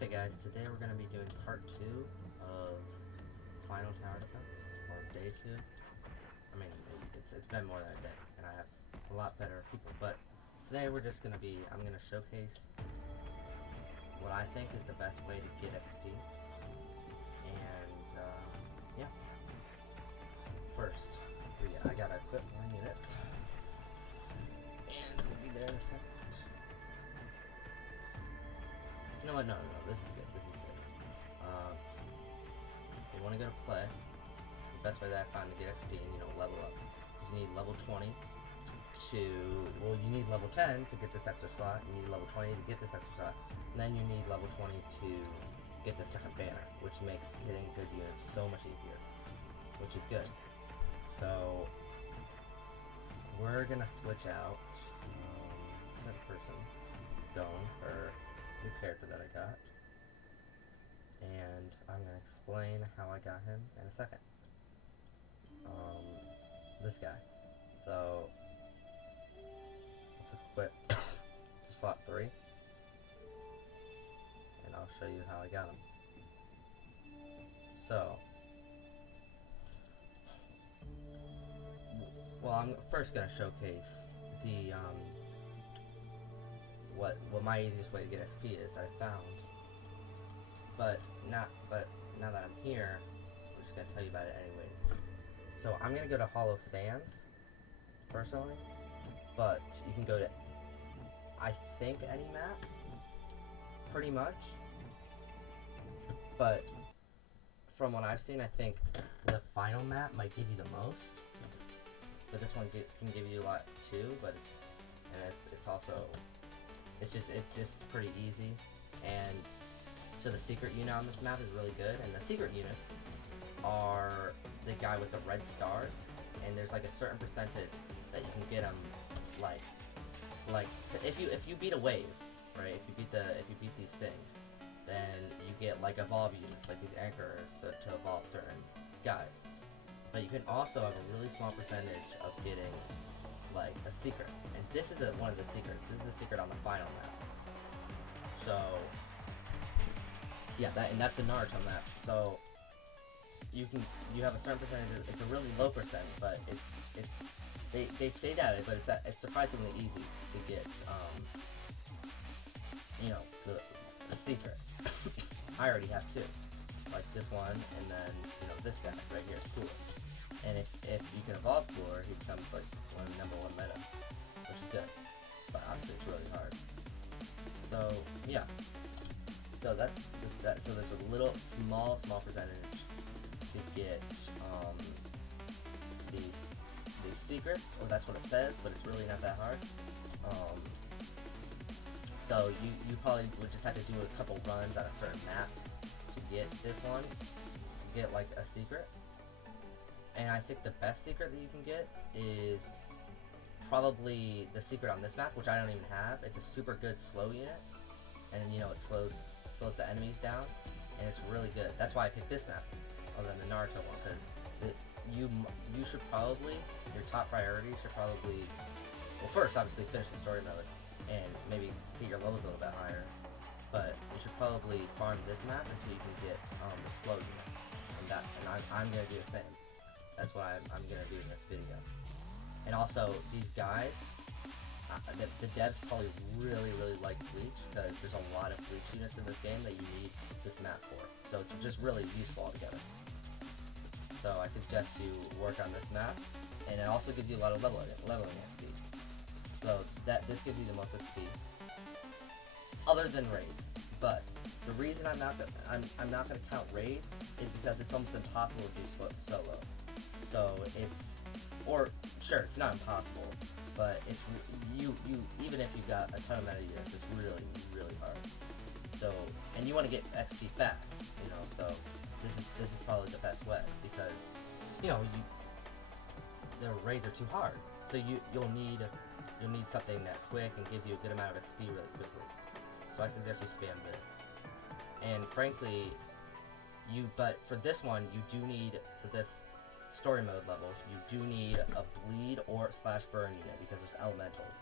Okay guys, today we're going to be doing part 2 of Final Tower Defense, or day 2. I mean, it's been more than a day, and I have a lot better people, but today we're just going to be, I'm going to showcase what I think is the best way to get XP, and yeah. First, I gotta equip my units, and we'll be there in a second. You know what? No, this is good. This is good. So you want to go to play. It's the best way that I found to get XP and level up. Because you need level 20 to you need level 10 to get this extra slot. You need level 20 to get this extra slot, and then you need level 20 to get the second banner, which makes getting good units so much easier, which is good. So we're gonna switch out second person going for new character that I got, and I'm gonna explain how I got him in a second. This guy. So let's equip to slot 3, and I'll show you how I got him. So, well, I'm first gonna showcase the what my easiest way to get XP is that I found. But now that I'm here, I'm just gonna tell you about it anyways. So I'm gonna go to Hollow Sands personally, but you can go to, I think, any map, pretty much. But from what I've seen, I think the final map might give you the most. But this one can give you a lot too. But it's also it's just pretty easy. And so the secret unit on this map is really good. And the secret units are the guy with the red stars. And there's like a certain percentage that you can get them, like if you beat a wave, right? If you beat these things, then you get like evolve units, like these anchors, to evolve certain guys. But you can also have a really small percentage of getting like a secret, and this is one of the secrets. This is the secret on the final map. So yeah, that's the Naruto map. So you have a certain percentage. It's a really low percent, but they say that, but it's surprisingly easy to get the secrets. I already have 2, like this one, and then this guy right here is Cooler. And if you can evolve Cooler, he becomes like number 1 meta, which is good. But obviously it's really hard. So yeah. So so there's a little small percentage to get these secrets, or that's what it says, but it's really not that hard. So you probably would just have to do a couple runs on a certain map to get this one, to get like a secret. And I think the best secret that you can get is probably the secret on this map, which I don't even have. It's a super good slow unit, and it slows the enemies down, and it's really good. That's why I picked this map other than the Naruto one, because you should probably, your top priority should probably, well, first obviously finish the story mode and maybe get your levels a little bit higher, but you should probably farm this map until you can get the slow unit, and I'm gonna do the same. That's what I'm gonna do in this video. And also these guys, the devs probably really like Bleach, because there's a lot of Bleach units in this game that you need this map for. So it's just really useful altogether. So I suggest you work on this map, and it also gives you a lot of leveling XP. So this gives you the most XP, other than raids. But the reason I'm not gonna count raids is because it's almost impossible to do solo. So it's not impossible, but it's you even if you got a ton of meta units, it's really hard. So, and you want to get XP fast, so this is probably the best way, because the raids are too hard. So you'll need something that's quick and gives you a good amount of XP really quickly. So I suggest you spam this. And frankly, but for this one, you do need, for this story mode level, you do need a bleed or / burn unit, because there's elementals.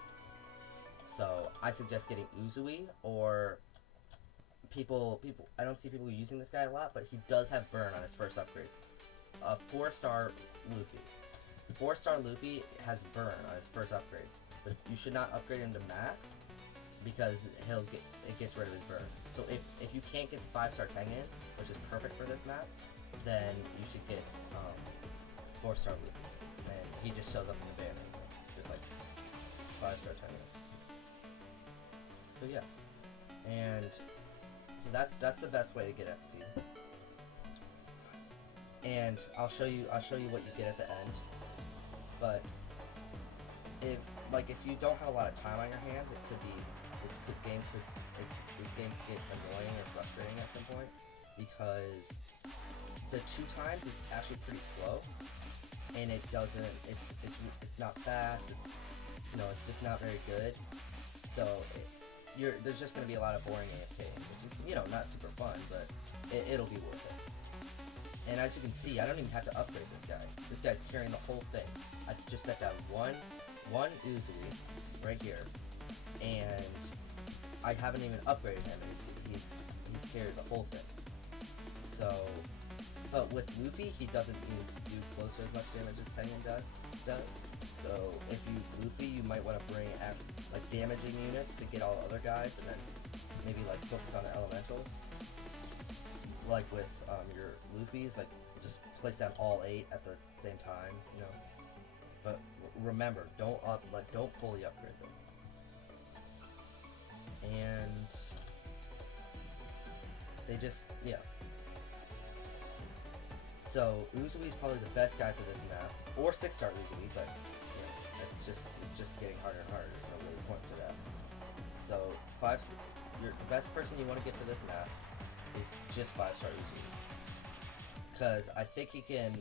So I suggest getting Uzui or I don't see people using this guy a lot, but he does have burn on his first upgrades. A 4-star Luffy. 4-star Luffy has burn on his first upgrades, but you should not upgrade him to max because it gets rid of his burn. So if you can't get the 5-star Tengen, which is perfect for this map, then you should get 4-star Luffy, and he just shows up in the banner, just like 5-star Tengen. So yes, and so that's the best way to get XP. And I'll show you what you get at the end. But if you don't have a lot of time on your hands, it could be this game could get annoying and frustrating at some point, because the 2 times is actually pretty slow, and it's not fast. It's just not very good. So there's just gonna be a lot of boring AFK, which is not super fun, but it'll be worth it. And as you can see, I don't even have to upgrade this guy. This guy's carrying the whole thing. I just set down one Uzui right here, and I haven't even upgraded him, and he's carried the whole thing. So, but with Luffy, he doesn't do close to as much damage as Tengen does. So if you Luffy, you might want to bring damaging units to get all the other guys, and then maybe focus on the elementals. Like with your Luffy's, just place down all 8 at the same time, But remember, don't fully upgrade them. And they just So Uzui's probably the best guy for this map, or 6-star Uzui, but it's just getting harder and harder. There's no really point to that. So the best person you want to get for this map is just 5-star Uzui, because I think he can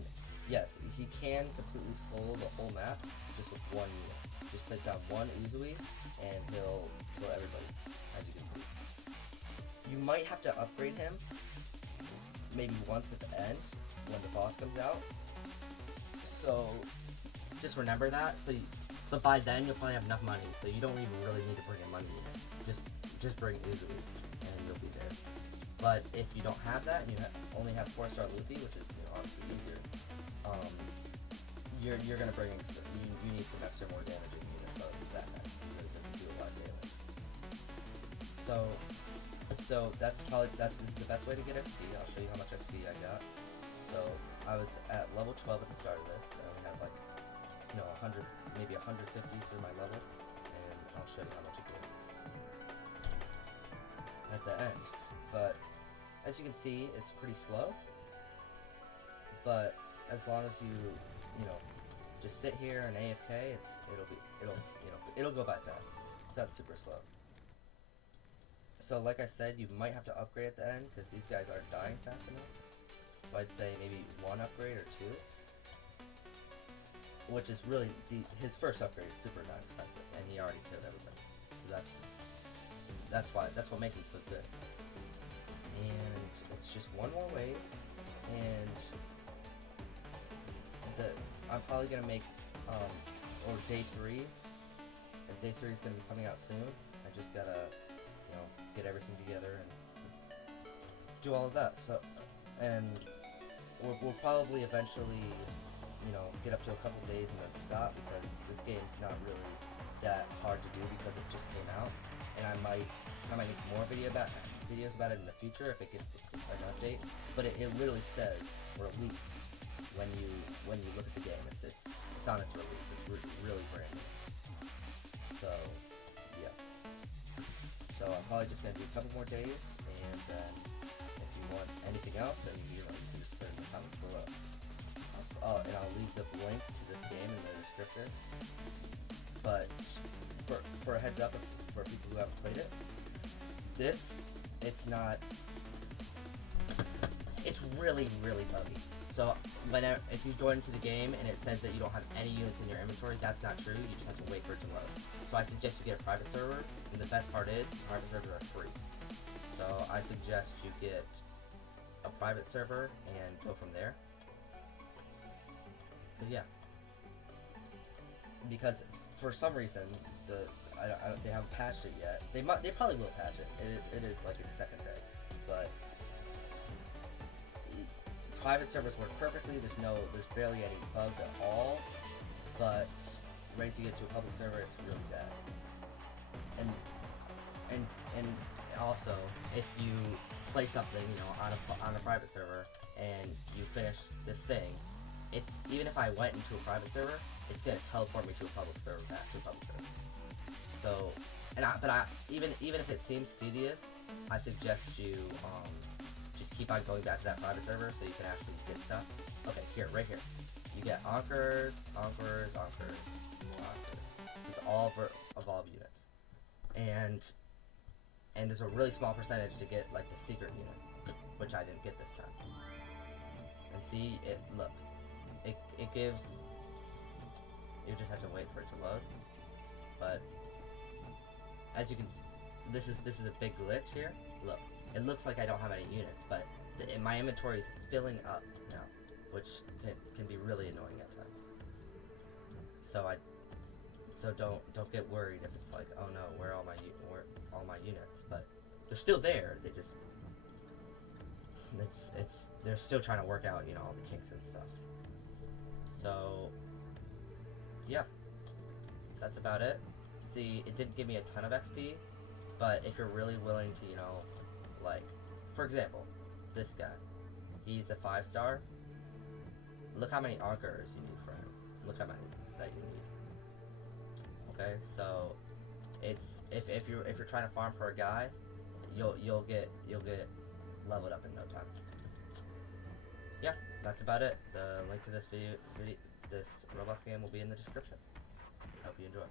completely solo the whole map just with one unit. Just place down one Uzui and he'll kill everybody, as you can see. You might have to upgrade him maybe once at the end when the boss comes out, so just remember that. But by then you'll probably have enough money, so you don't even really need to bring in money unit. Just bring Uzui and you'll be there. But if you don't have that, and you only have 4-star Luffy, which is obviously easier, you're gonna bring in you need some extra more damaging units other than that. It really doesn't do a lot of damage. So this is the best way to get XP. I'll show you how much XP I got. So I was at level 12 at the start of this. I only had 100, maybe 150 through my level, and I'll show you how much it gives at the end. But as you can see, it's pretty slow. But as long as you just sit here and AFK, it'll go by fast. It's not super slow. So like I said, you might have to upgrade at the end because these guys aren't dying fast enough. So I'd say maybe 1 upgrade or 2, which is really his first upgrade is super not expensive, and he already killed everybody. So that's what makes him so good. And it's just one more wave, and I'm probably gonna make or day 3, and day 3 is gonna be coming out soon. I just gotta get everything together and do all of that. So, and we'll probably eventually get up to a couple days and then stop, because this game's not really that hard to do because it just came out, and I might make more videos about it in the future if it gets an update. But it literally says release when you look at the game. It's on its release. It's really brand new. So yeah. So I'm probably just gonna do a couple more days, and then if you want anything else, then you can just put it in the comments below. And I'll leave the link to this game in the description. But for a heads up for people who haven't played it, it's really, really buggy. So if you join into the game and it says that you don't have any units in your inventory, that's not true. You just have to wait for it to load. So I suggest you get a private server, and the best part is private servers are free. So I suggest you get a private server and go from there. So yeah, because for some reason they haven't patched it yet. They probably will patch it. It is its second day. private servers work perfectly. There's barely any bugs at all. But once you get to a public server, it's really bad. And and also, if you play something, you know, on a private server and you finish this thing, it's even if I went into a private server, it's gonna teleport me to a public server, back to a public server. So, even if it seems tedious, I suggest you just keep on going back to that private server so you can actually get stuff. Okay, right here, you get Ankers. It's all evolve units, and there's a really small percentage to get like the secret unit, which I didn't get this time. And see it. Look, it gives. You just have to wait for it to load, but as you can see, this is a big glitch here. Look, it looks like I don't have any units, but my inventory is filling up now, which can be really annoying at times. So don't get worried if it's like, oh no, where are all my units? But they're still there. They just they're still trying to work out, you know, all the kinks and stuff. So yeah, that's about it. See, it didn't give me a ton of XP, but if you're really willing to, you know, like, for example, this guy, he's a 5-star. Look how many Ankers you need for him. Look how many that you need. Okay, so it's if you're trying to farm for a guy, you'll get leveled up in no time. Yeah, that's about it. The link to this this Roblox game will be in the description. Hope you enjoy.